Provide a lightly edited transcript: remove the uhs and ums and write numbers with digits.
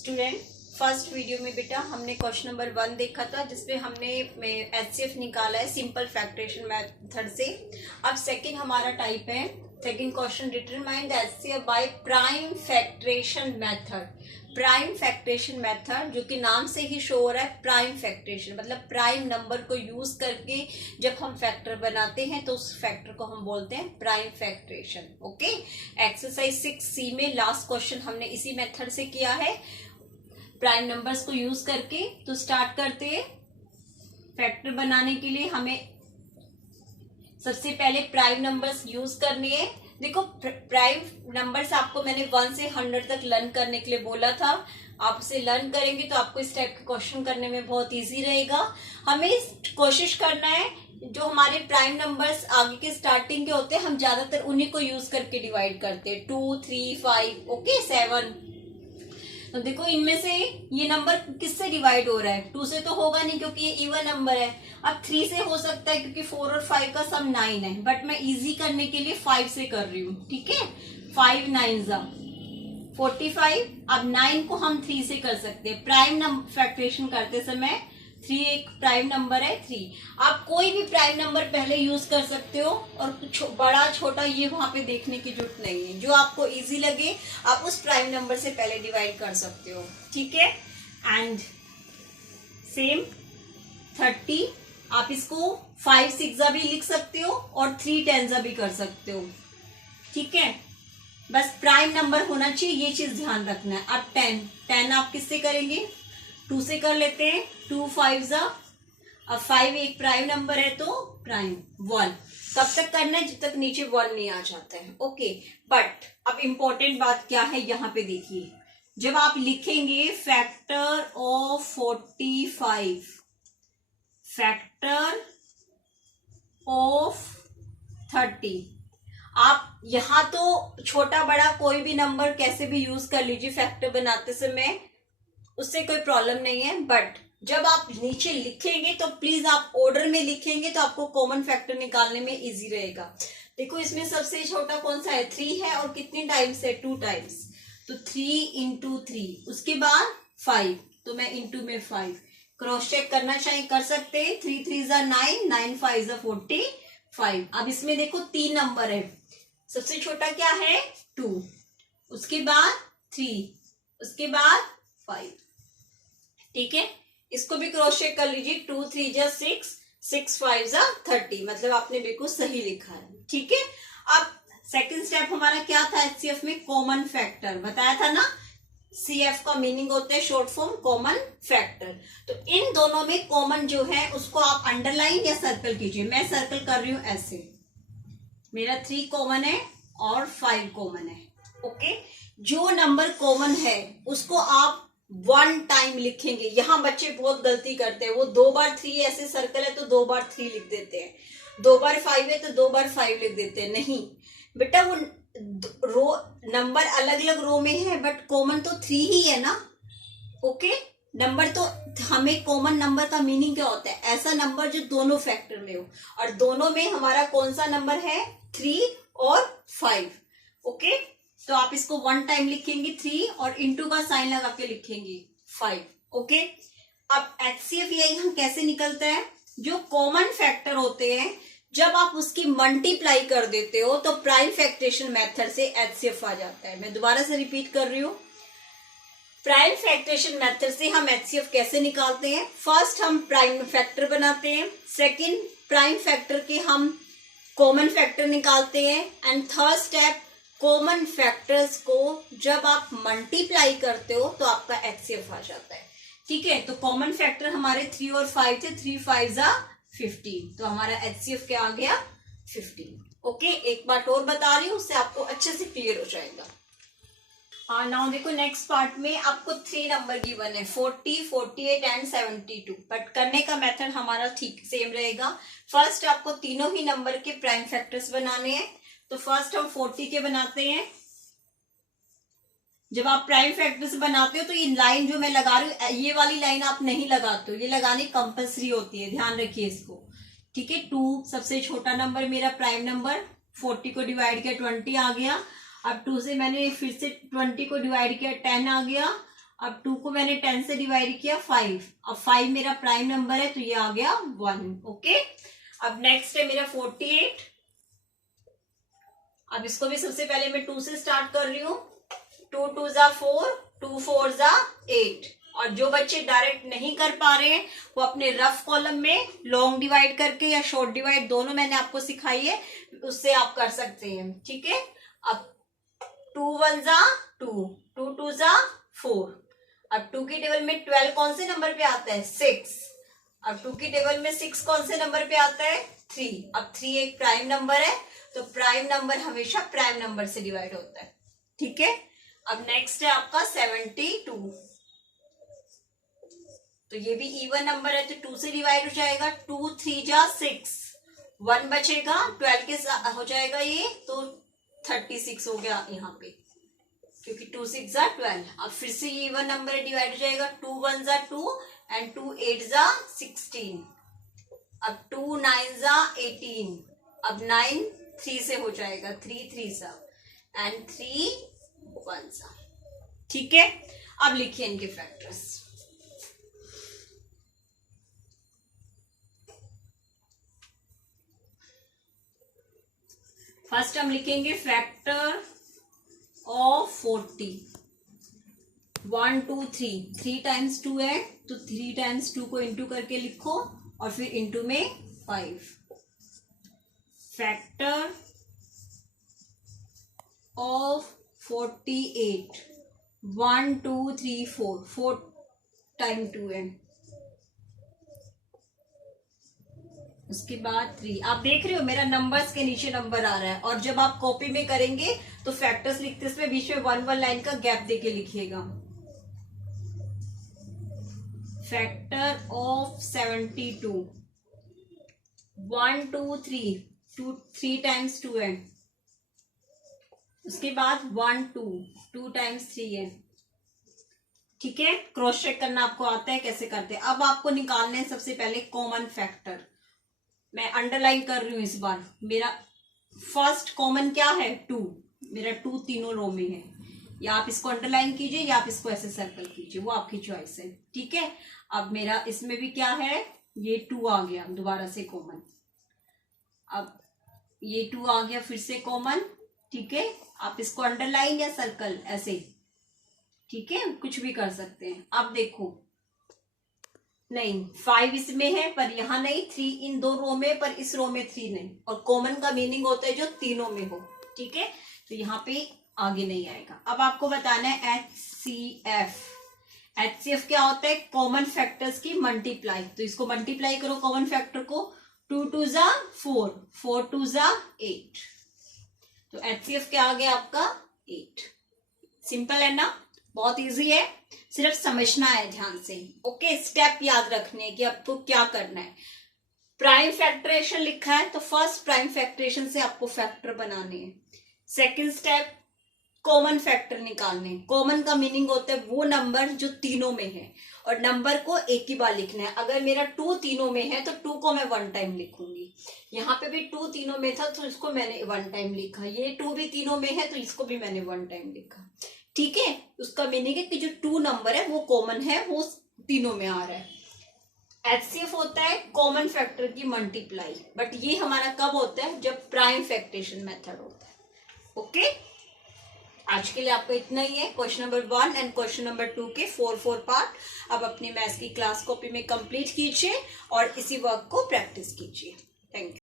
Student, first video में बेटा हमने क्वेश्चन नंबर 1 देखा था जिसमें हमने एचसीएफ निकाला है सिंपल फैक्टरेशन मेथड से। अब सेकंड हमारा टाइप है, second question, determine the HCF by prime factorisation method. Prime factorisation method जो कि नाम से ही शो हो रहा है, प्राइम फैक्टरेशन मतलब प्राइम नंबर को यूज करके जब हम फैक्टर बनाते हैं तो उस फैक्टर को हम बोलते हैं prime factorisation. Okay, exercise 6C में लास्ट क्वेश्चन हमने इसी मेथड से किया है, प्राइम नंबर्स को यूज करके। तो स्टार्ट करते हैं। फैक्टर बनाने के लिए हमें सबसे पहले प्राइम नंबर्स यूज करनी है। देखो, प्राइम नंबर्स आपको मैंने 1 से 100 तक लर्न करने के लिए बोला था। आप उसे लर्न करेंगे तो आपको इस टाइप के क्वेश्चन करने में बहुत इजी रहेगा। हमें कोशिश करना है जो हमारे प्राइम नंबर्स आगे के स्टार्टिंग के होते हैं हम ज्यादातर उन्हीं को यूज करके डिवाइड करते हैं। 2, 3, 5, ओके, 7। तो देखो इनमें से ये नंबर किससे डिवाइड हो रहा है? 2 से तो होगा नहीं क्योंकि ये इवन नंबर है। अब 3 से हो सकता है क्योंकि 4 और 5 का सम 9 है, बट मैं इजी करने के लिए 5 से कर रही हूँ। ठीक है, 5 9 45। अब 9 को हम 3 से कर सकते हैं। प्राइम फैक्टरेशन करते समय 3 एक प्राइम नंबर है, 3। आप कोई भी प्राइम नंबर पहले यूज कर सकते हो और बड़ा छोटा ये वहां पे देखने की जरूरत नहीं है। जो आपको इजी लगे आप उस प्राइम नंबर से पहले डिवाइड कर सकते हो। ठीक है, एंड सेम 30। आप इसको 5 6 भी लिख सकते हो और 3 10 भी कर सकते हो। ठीक है, बस प्राइम नंबर होना चाहिए, ये चीज ध्यान रखना है। अब 10 आप किससे करेंगे? 2 से कर लेते हैं। 2 5 अब 5 एक प्राइम नंबर है तो प्राइम 1। कब तक करना है? जब तक नीचे 1 नहीं आ जाता है। ओके, बट अब इंपॉर्टेंट बात क्या है यहाँ पे देखिए। जब आप लिखेंगे फैक्टर ऑफ 45, फैक्टर ऑफ 30, आप यहां तो छोटा बड़ा कोई भी नंबर कैसे भी यूज कर लीजिए फैक्टर बनाते समय, उससे कोई प्रॉब्लम नहीं है। बट जब आप नीचे लिखेंगे तो प्लीज आप ऑर्डर में लिखेंगे तो आपको कॉमन फैक्टर निकालने में इजी रहेगा। देखो इसमें सबसे छोटा कौन सा है? 3 है और कितने टाइम्स है? 2 टाइम्स। तो 3 इंटू 3, उसके बाद 5, तो मैं इंटू में 5 क्रॉस चेक करना चाहिए, कर सकते हैं। 3 3 9, 9 5 45। अब इसमें देखो 3 नंबर है, सबसे छोटा क्या है? 2, उसके बाद 3, उसके बाद 5। ठीक है, इसको भी क्रॉस चेक कर लीजिए। 2 3 6, 6 5 30, मतलब आपने बिल्कुल सही लिखा है। ठीक है, अब सेकंड स्टेप हमारा क्या था एचसीएफ में? कॉमन फैक्टर बताया था ना। सीएफ का मीनिंग होता है शॉर्ट फॉर्म कॉमन फैक्टर। तो इन दोनों में कॉमन जो है उसको आप अंडरलाइन या सर्कल कीजिए। मैं सर्कल कर रही हूं ऐसे। मेरा 3 कॉमन है और 5 कॉमन है। ओके, जो नंबर कॉमन है उसको आप 1 टाइम लिखेंगे। यहां बच्चे बहुत गलती करते हैं, वो 2 बार 3 ऐसे सर्कल है तो 2 बार 3 लिख देते हैं, 2 बार 5 है तो 2 बार 5 लिख देते हैं। नहीं बेटा, वो रो नंबर अलग अलग रो में है बट कॉमन तो 3 ही है ना। ओके, नंबर तो हमें कॉमन नंबर का मीनिंग क्या होता है? ऐसा नंबर जो दोनों फैक्टर में हो, और दोनों में हमारा कौन सा नंबर है? 3 और 5। ओके, तो आप इसको 1 टाइम लिखेंगे 3 और इंटू का साइन लगा के लिखेंगे 5। ओके, अब एचसीएफ यहाँ कैसे निकलता है? जो कॉमन फैक्टर होते हैं जब आप उसकी मल्टीप्लाई कर देते हो तो प्राइम फैक्टरेशन मेथड से एचसीएफ आ जाता है। मैं दोबारा से रिपीट कर रही हूं, प्राइम फैक्टरेशन मेथड से हम एचसीएफ कैसे निकालते हैं? फर्स्ट हम प्राइम फैक्टर बनाते हैं, सेकंड प्राइम फैक्टर के हम कॉमन फैक्टर निकालते हैं, and third step common factors को जब आप मल्टीप्लाई करते हो तो आपका एचसीएफ आ जाता है। ठीक है, तो कॉमन फैक्टर हमारे 3 और 5 थे। 3 5 15, तो हमारा एचसीएफ क्या आ गया? 15। ओके, एक बात और बता रही हूँ, उससे आपको अच्छे से क्लियर हो जाएगा। हाँ, नाउ देखो नेक्स्ट पार्ट में आपको 3 नंबर गिवन है, 40 48 एंड 72। बट करने का मेथड हमारा ठीक सेम रहेगा। फर्स्ट आपको तीनों ही नंबर के प्राइम फैक्टर्स बनाने हैं। तो फर्स्ट हम 40 के बनाते हैं। जब आप प्राइम फैक्टर्स बनाते हो तो ये लाइन जो मैं लगा रही हूँ, ये वाली लाइन आप नहीं लगाते हो, ये लगानी कंपल्सरी होती है, ध्यान रखिए इसको। ठीक है, 2 सबसे छोटा नंबर मेरा प्राइम नंबर, 40 को डिवाइड किया 20 आ गया। अब 2 से मैंने फिर से 20 को डिवाइड किया 10 आ गया। अब 2 को मैंने 10 से डिवाइड किया 5, अब 5 मेरा प्राइम नंबर है तो ये आ गया 1। ओके, अब नेक्स्ट है मेरा 48। अब इसको भी सबसे पहले मैं 2 से स्टार्ट कर रही हूं। 2 2 जा 4, 2 4 जा 8। और जो बच्चे डायरेक्ट नहीं कर पा रहे हैं वो अपने रफ कॉलम में लॉन्ग डिवाइड करके या शॉर्ट डिवाइड दोनों मैंने आपको सिखाई है, उससे आप कर सकते हैं। ठीक है, अब 2 1 जा 2, 2 2 जा 4। अब 2 की टेबल में 12 कौन से नंबर पे आता है? 6। अब 2 की टेबल में 6 कौन से नंबर पे आता है? 3। अब 3 एक प्राइम नंबर है तो प्राइम नंबर हमेशा प्राइम नंबर से डिवाइड होता है। ठीक है, अब नेक्स्ट है आपका 72। तो ये भी इवन नंबर है तो 2 से डिवाइड हो जाएगा। 2 3 जा 6, 1 बचेगा, 12 के साथ हो जाएगा ये तो 36 हो गया यहाँ पे, क्योंकि 2 6 जा 12। अब फिर से ये इवन नंबर है, डिवाइड हो जाएगा। 2 1 जा 2 एंड 2 8 जा 16। अब 2 9 जा 18। अब 9 3 से हो जाएगा, 3 3 सा एंड 3 1 सा। ठीक है, अब लिखिए इनके फैक्टर्स। फर्स्ट हम लिखेंगे फैक्टर ऑफ 40। 1 2 3, 3 टाइम्स 2 है तो 3 टाइम्स 2 को इंटू करके लिखो और फिर इंटू में 5। Factor of 48। 1 2 3 4, 4 टाइम 2 है, उसके बाद 3। आप देख रहे हो मेरा नंबर्स के नीचे नंबर आ रहा है, और जब आप कॉपी में करेंगे तो फैक्टर्स लिखते समय बीच में 1 1 लाइन का गैप देके लिखिएगा। Factor of 72। 1 2 3, 3 टाइम्स 2 है, उसके बाद 1 2, 2 टाइम्स 3 है। ठीक है, क्रॉस चेक करना आपको आता है कैसे करते हैं। अब आपको निकालना है सबसे पहले कॉमन फैक्टर। मैं अंडरलाइन कर रही हूं इस बार। मेरा फर्स्ट कॉमन क्या है? 2। मेरा 2 तीनों रो में है, या आप इसको अंडरलाइन कीजिए या आप इसको ऐसे सर्कल कीजिए, वो आपकी चॉइस है। ठीक है, अब मेरा इसमें भी क्या है? ये 2 आ गया दोबारा से कॉमन। अब ये 2 आ गया फिर से कॉमन। ठीक है, आप इसको अंडरलाइन या सर्कल ऐसे, ठीक है, कुछ भी कर सकते हैं। अब देखो, नहीं 5 इसमें है पर यहां नहीं, 3 इन 2 रो में पर इस रो में 3 नहीं। और कॉमन का मीनिंग होता है जो तीनों में हो। ठीक है, तो यहाँ पे आगे नहीं आएगा। अब आपको बताना है HCF। HCF क्या होता है? कॉमन फैक्टर्स की मल्टीप्लाई। तो इसको मल्टीप्लाई करो कॉमन फैक्टर को। 2 2 जा 4, 4 2 जा 8। तो HCF क्या आ गया आपका? 8। सिंपल है ना, बहुत इजी है, सिर्फ समझना है ध्यान से। ओके, स्टेप याद रखने हैं कि आपको क्या करना है। प्राइम फैक्टरेशन लिखा है तो फर्स्ट प्राइम फैक्टरेशन से आपको फैक्टर बनाने हैं। सेकंड स्टेप कॉमन फैक्टर निकालने। कॉमन का मीनिंग होता है वो नंबर जो तीनों में है, और नंबर को एक ही बार लिखना है। अगर मेरा 2 तीनों में है तो 2 को मैं 1 टाइम लिखूंगी। यहाँ पे भी 2 तीनों में था तो इसको मैंने 1 टाइम लिखा। ये 2 भी तीनों में है तो इसको भी मैंने 1 टाइम लिखा। ठीक है, उसका मीनिंग है कि जो 2 नंबर है वो कॉमन है, वो तीनों में आ रहा है। HCF होता है कॉमन फैक्टर की मल्टीप्लाई, बट ये हमारा कब होता है? जब प्राइम फैक्टरेशन मेथड होता है। ओके, आज के लिए आपको इतना ही है। Question number 1 and question number 2 के 4 पार्ट अब अपनी मैथ्स की क्लास कॉपी में कंप्लीट कीजिए और इसी वर्क को प्रैक्टिस कीजिए। Thank you.